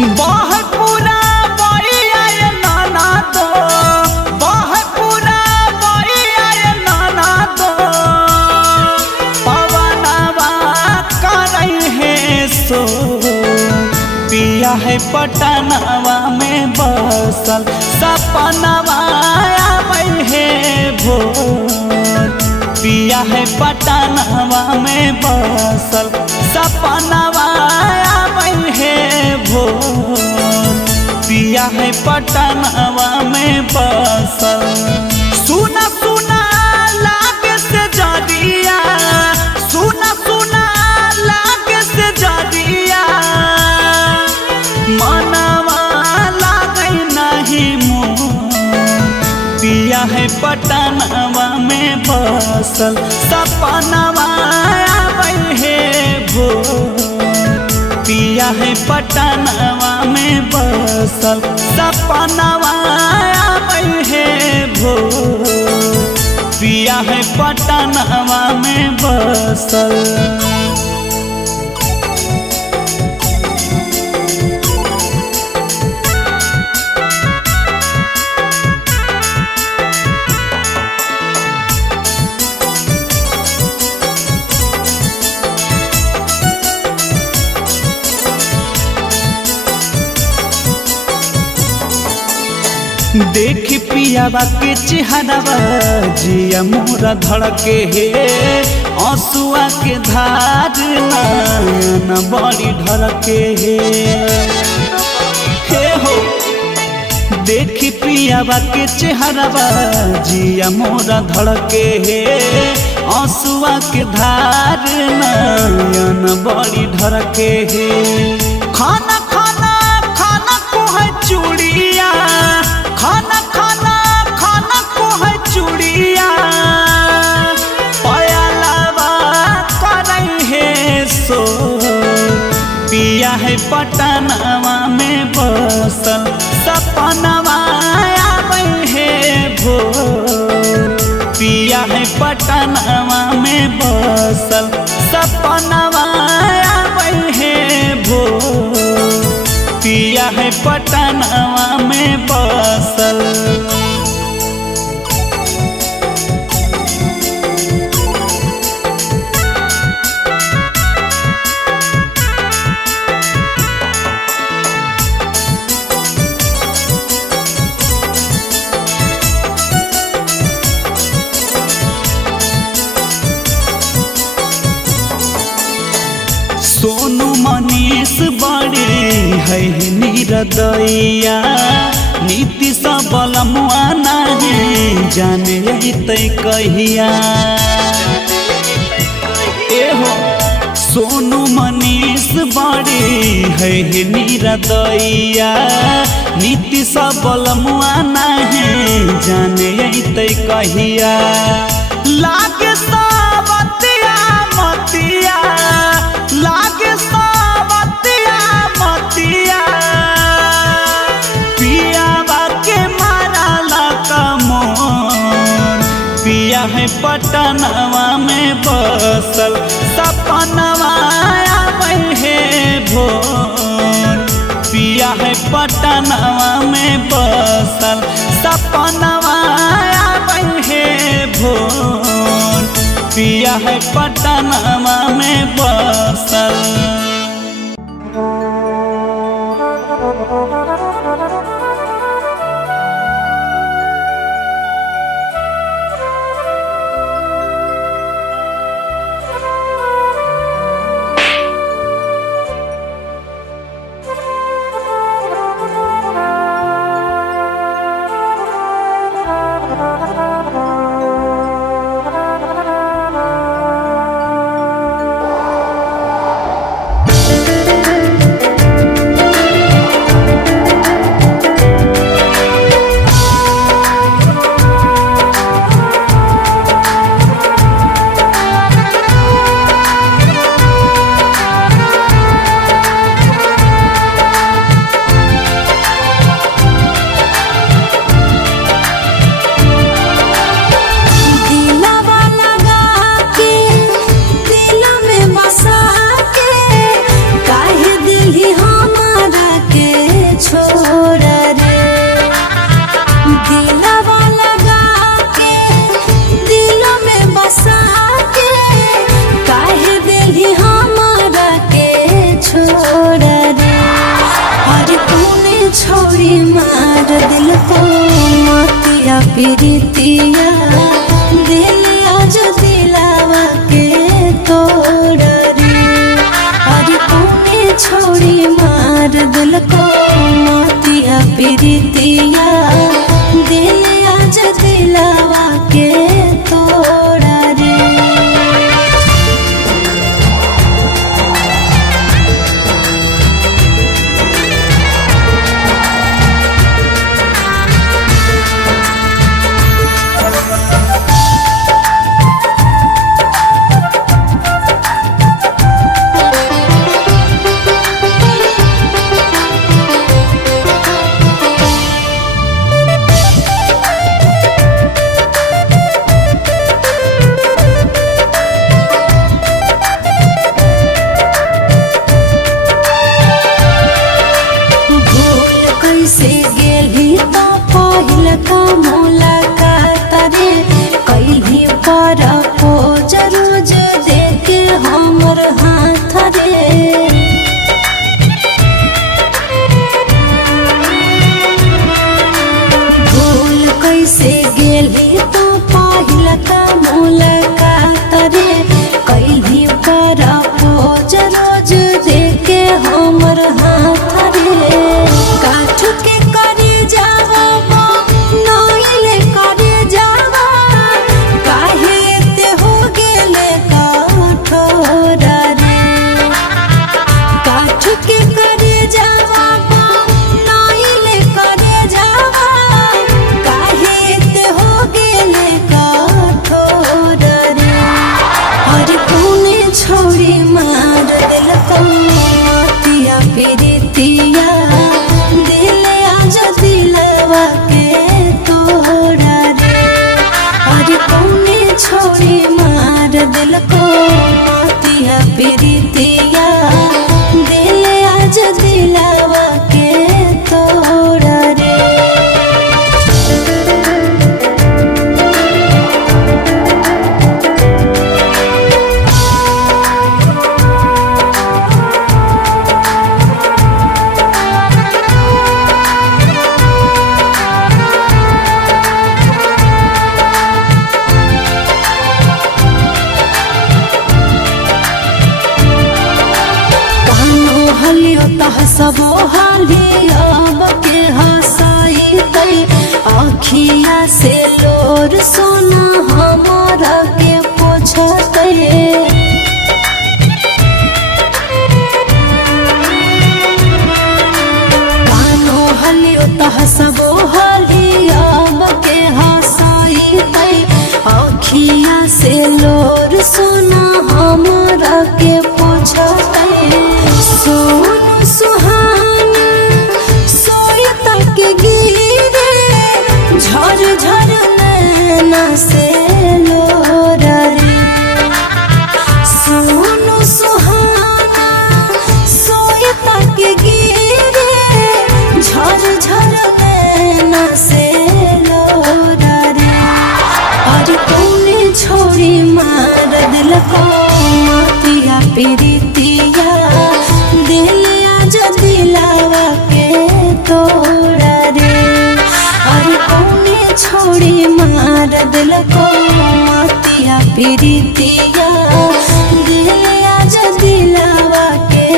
बहुत पूरा बइया ये नाना दो, बहुत पूरा बइया ये नाना दो, पवनवा करई है सो पिया है पटनवा में बसल, सपनवा आबै है भोर पिया है पटनवा में बसल, सपनवा आबै है भोर पिया है पटनवा में बसल। सुना सुना लागे से जदिया, सुना सुना लागे से जदिया, मनवा लागे नहीं मोर पिया है पटनवा में बसल, सपनवा आबै है भोर पिया है पटनवा में बसल, सपनवा आबै है भोर पिया है पटनवा में बसल। देख पियावा के चेहरावा जिया मोरा धड़के हे, आंसुआ के धार नयन बड़ी ढरके हे हो। देख पियावा के चेहरावा जिया मोरा धड़के हे, आंसुआ के धार नयन बड़ी ढरके हे। खाना खाना खाना को है चूड़िया, खाना खाना खाना को है चूड़िया, पयलवा करई है सो पिया है पटनवा में बसल, सपनवा आबै है भोर पिया है पटनवा में बसल, सपनवा आबै है भोर पिया है पटनवा में बसल। सोनू मनीष बड़ी है निरदैया, नीति सबल मुआ नहीं जाने तै कहिया एहो। सोनू मनीष बड़ी है निरदैया, नीति सबल मुआ नहीं जाने तै कहिया। लागे सबतिया मतिया, लागे सबतिया मतिया, पियावा के मारला कमोर पिया है पटनवा में बसल, सपनवा आबै है भोर पिया है पटनवा में बसल, सपनवा आबै है भोर पिया है पटनवा में बसल। छोड़ी मार दिल को मोतिया प्रीतिया दिल आज दिलावा के तोड़ रे। अरे कौने छोड़ी मार दिल को मोतिया प्रीतिया दिल आज दिलावा के तोड़ रे। कैसे गेली तो पहिल का मुलाकात रे कैली पर पोज रोज देखे हमर हाथ रे। भूल कैसे गेली तो पहिल का मुलाकात रे कैली पर पोज रोज देखे हमर हाथ रे। काठ के करे जावा नइले करे जावा काहे ते हो गेले कठोर रे। काठ के करे जावा नइले करे जावा काहे ते हो गेले कठोर रे। हर कोने छोड़ी मार दिल को मोतिया प्रीतिया दिल आज दिलवा के तोड़ रे। अरे कौने छोड़ी मार दिल को मोतिया प्रीतिया दिल आज दिलवा के तोड़ रे। हलियो तह सबो हलियो बके हसाई तई आखिया से लोर सोना हमारा के पोछते। कानो हलियो तह सबो हलियो बके हसाई तई आखिया से लोर सोना हमारा के पोछते। सोनू सुहाना सोई तक गिरे झर झर नैना से लोर रे। सोनू सुहाना सोई तक गिरे झर झर नैना से लोर रे। और कौने छोड़ी मार दिल को मोतिया प्रीतिया दिल आज दिलावा के तोड़ रे। और कौने छोड़ी मार दिल को मोतिया प्रीतिया दिल आज दिलावा के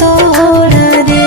तोड़ रे।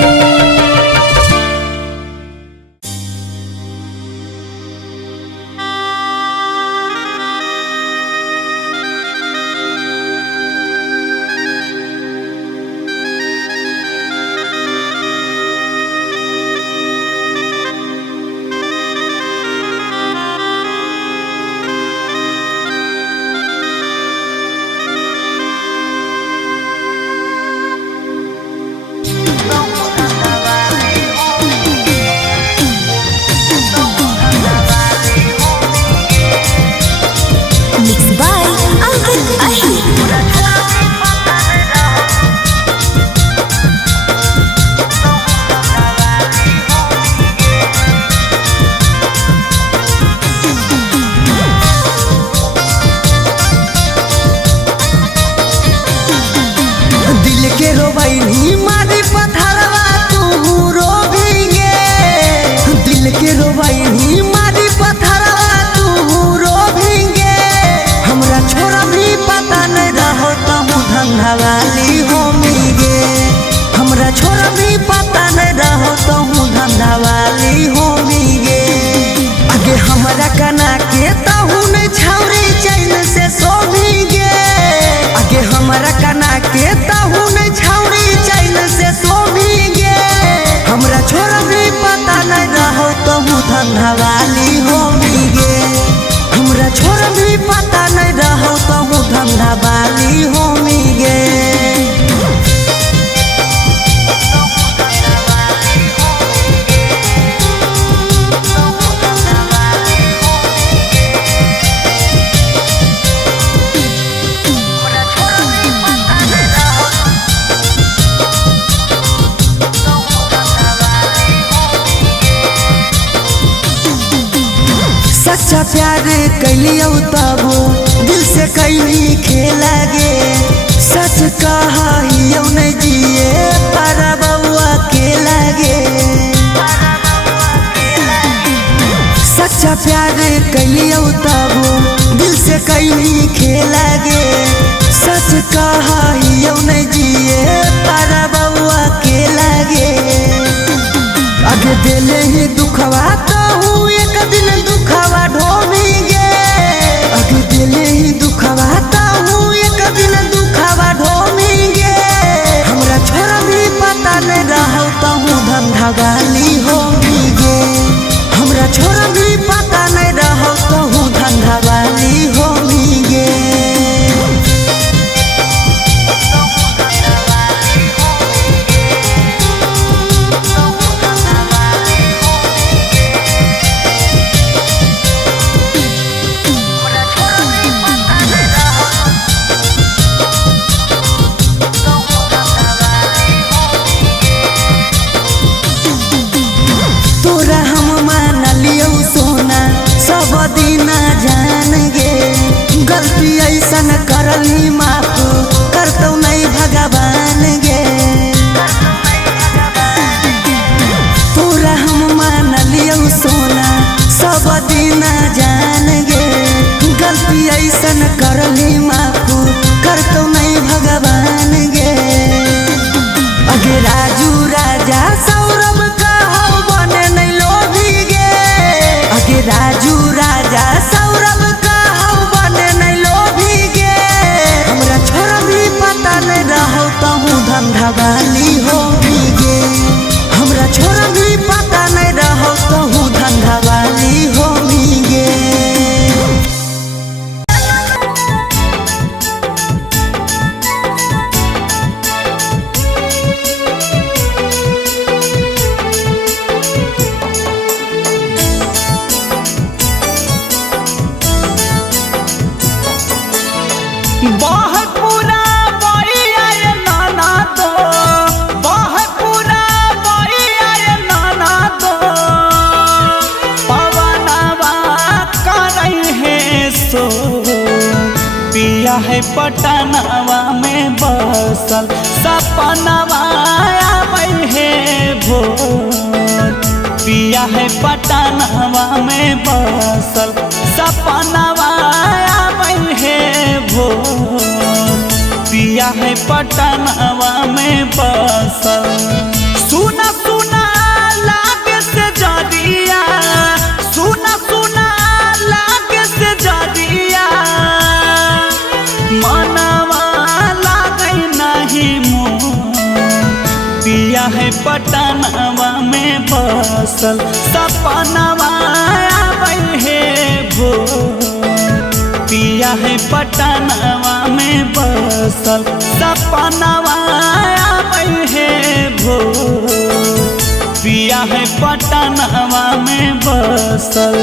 सच्चा प्यार कैलियो तब दिल से कैली खेला गे सच कहियो नहीं जिए पारा बउआ के लागे सच्चा प्यार कैलियो तब दिल से कैली खेला गे सच कहियो नहीं जिए पारा बउआ के लागे आगे दिले ही दुखवा कहूँ एक दिन दुखवा ढोवेंगे आगे दिले ही दुखवा कहूँ एक दिन दुखवा ढोवेंगे हमरा छोरा भी पता नहीं रहो कहूँ धंधा गाली होंगे हमरा छोरा भी पता नहीं रहो कहूँ धंधा गाली होंगे जान गे गलती ऐसन करली माफ करतो नहीं भगवान गे तोरा हम मान लियो सोना सब दिन जान गे गलती ऐसन करली माफ करतो नहीं भगवान गे अगे राजू राजा सौरभ कहो बने नहीं लोभी गे अगे राजू राजा सौरभ कहो बने नहीं लोभी गे हमरा छोरा भी पता नहीं रहो कहूँ धंधा वाली होगी गे हमरा छोरा भी पता नहीं रहो कहूँ धंधा वाली होगी गे बहुत पूरा बइया ये नाना दो बहुत पूरा बइया ये नाना दो पवनवा करई है सो पिया है पटनवा में बसल सपनवा आबै है भोर पिया है पटनवा में बसल सपनवा आबै है भोर पिया है पटनवा में बसल सुना सुना लागे से जदिया सुना सुना लागे से जदिया मनवा लागे नहीं मोर पिया है पटनवा में बसल सपनवा आबै है भोर पिया है पटनवा में बसल सपनवा आबै है भोर पिया है पटनवा में बसल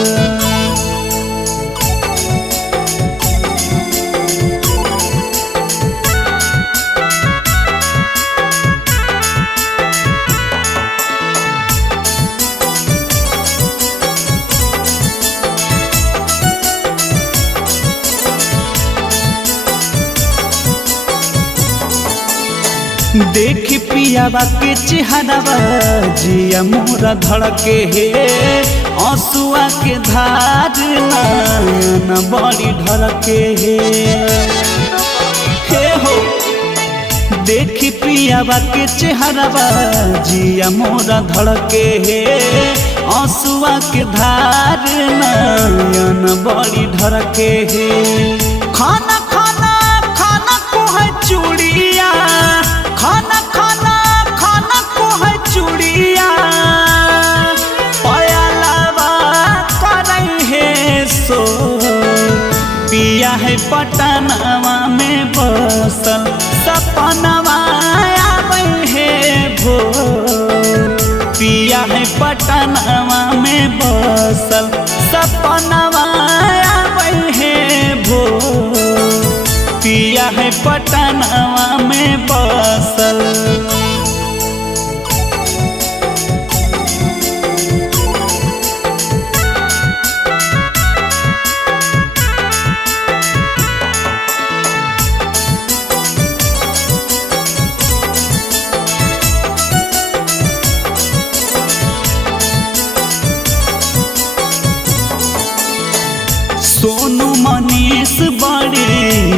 देख पियावा के चेहरावा जिया मोरा धड़के हे आंसुआ के धार नयन बड़ी ढरके हे हो देख पियावा के चेहरावा जिया मोरा धड़के हे आंसुआ के धार नयन बड़ी ढरके हे खाना खाना खाना को है चूड़िया खाना खाना खाना को है चूड़िया पयलवा करई है सो पिया है पटनवा में बसल सपनवा आबै है भोर पिया है पटनवा में बसल सपनवा आबै है भोर पिया है पटनवा में बसल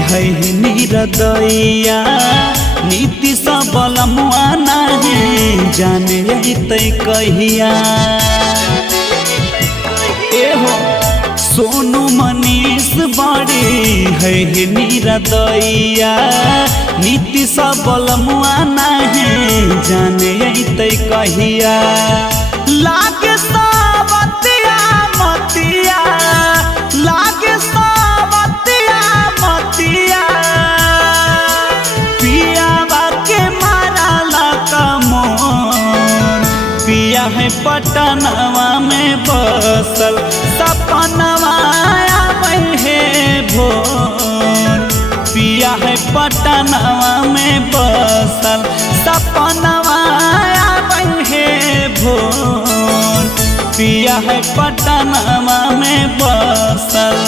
है निरदैया नीति सबल मुआ नहीं जाने तै कहिया एहो सोनू मनीष बड़ी है निरदैया नीति सबल मुआ नहीं जाने तै कहिया लागे सावतिया मतिया लागे सावतिया मतिया पिया बाके मारा लका मोर पिया है पटनवा में बसल सपनवा आवे है भोर पिया है पटनवा में बसल सपनवा आवे है भोर पिया है पटनवा में बसल।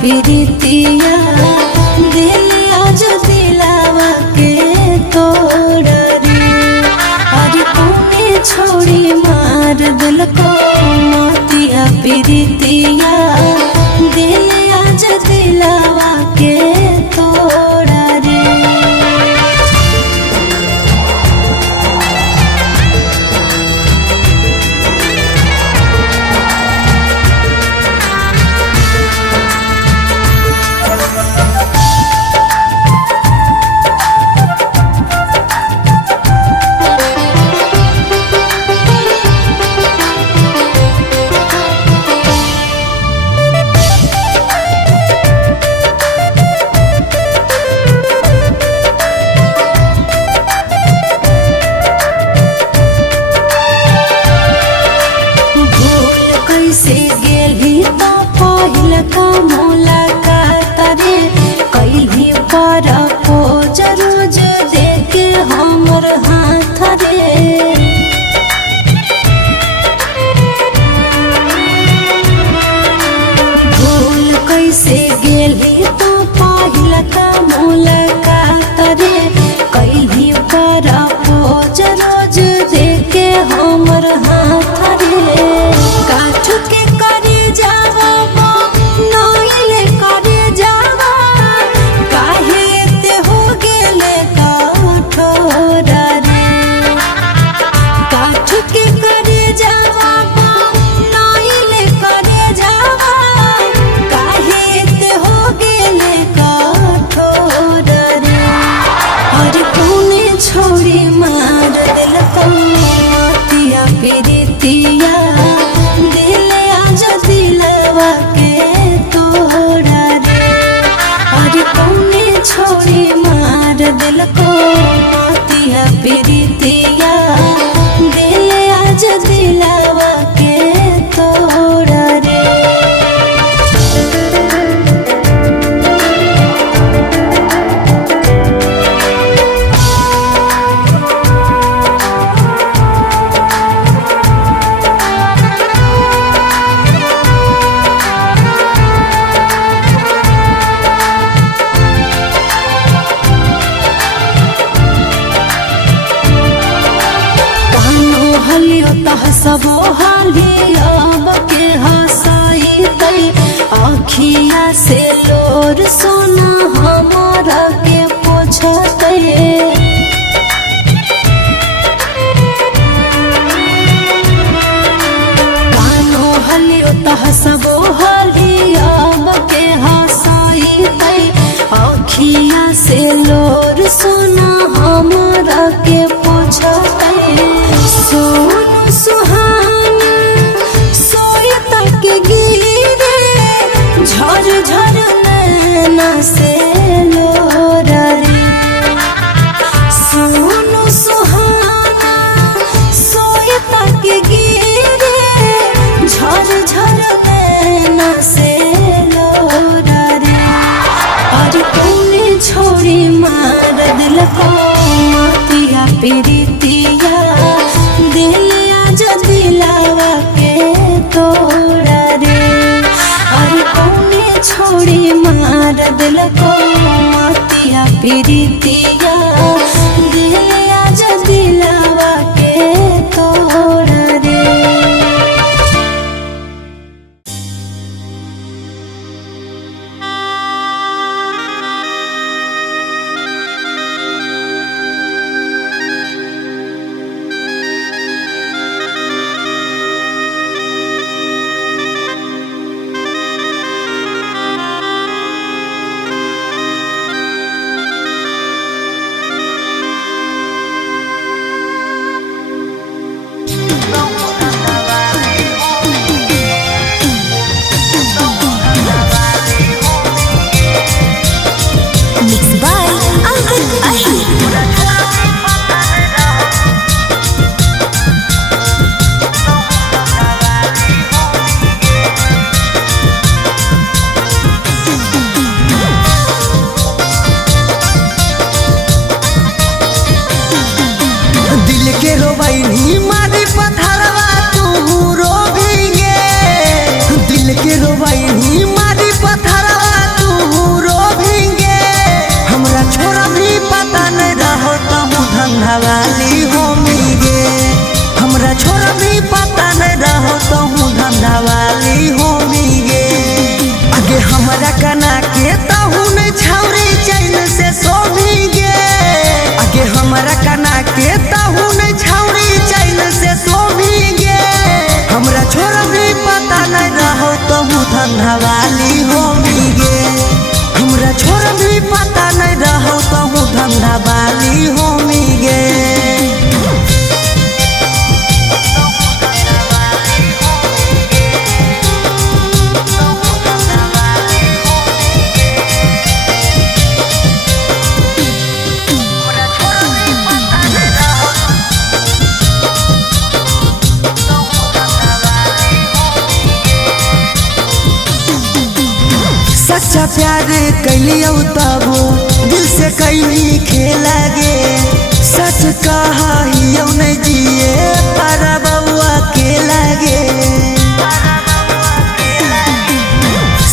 प्रीतिया दिल आज दिलावा के तोड़ रे अरे कौने छोड़ी मार दिल को मोतिया प्रीतिया दिल आज दिलावा के तोड़ रे। दिल को मोतिया प्रीतिया दिल आज दिलावा के तोड़ रे। हसबो हाली अब के हसाई तई आखिया से लोर सोना हमारा के पोछते कानो हलियो त हसबो हाली अब के हसाई तई आखिया से लोर सोना हमारा के पोछते सोनू सुहाना सोई तक गिरे झर झर नैना से लोरा रे सोनू सुहाना सोई तक गिरे झर झर नैना से लोरा रे और तूने छोड़ी मार दिल को मातिया प्रीतिया दिल आज दिलावा के तोड़ा रे और कौने छोड़ी मार दिल को मातिया प्रीतिया दिल आज दिलावा के तोड़ा रे। धंधावाली होमी गे हमरा छोड़ भी पता नहीं रहो तो धंधावाली होमी गे। सच्चा प्यार कैलियो तबो दिल से कैली खेला गे सच कहा हियो नहीं जिए पारा बउआ के लागे।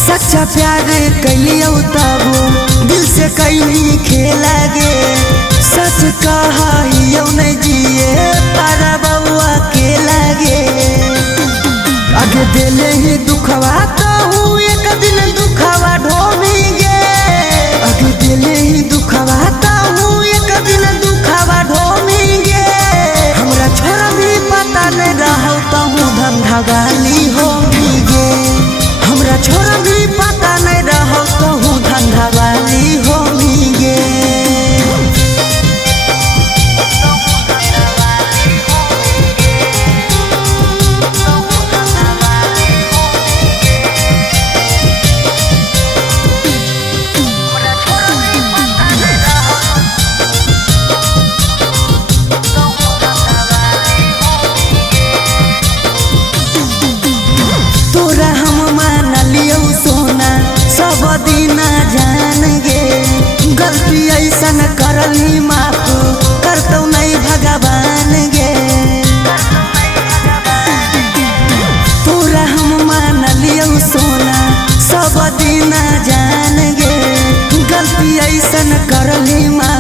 सच्चा प्यार कैलियो तबो दिल से कैली खेला गे सच कहा हियो नहीं जिए पारा बउआ के लागे। आगे दिले ही दुखवा तो हूँ एक दिन दुखवा ढोवेंगे आगे दिले ही दुखवा तो हूँ एक दिन दुखवा ढोवेंगे। हमरा छोरा भी पता नहीं रहो तो हूँ धंधावाली होंगे हमरा छोरा भी पता नहीं रहो तो हूँ धंधावाली होंगे। जान गे गलती ऐसन करली माफ करतो नहीं भगवान गे। तोरा हम मान लियो सोना सब दिन जान गे गलती ऐसन करली माफ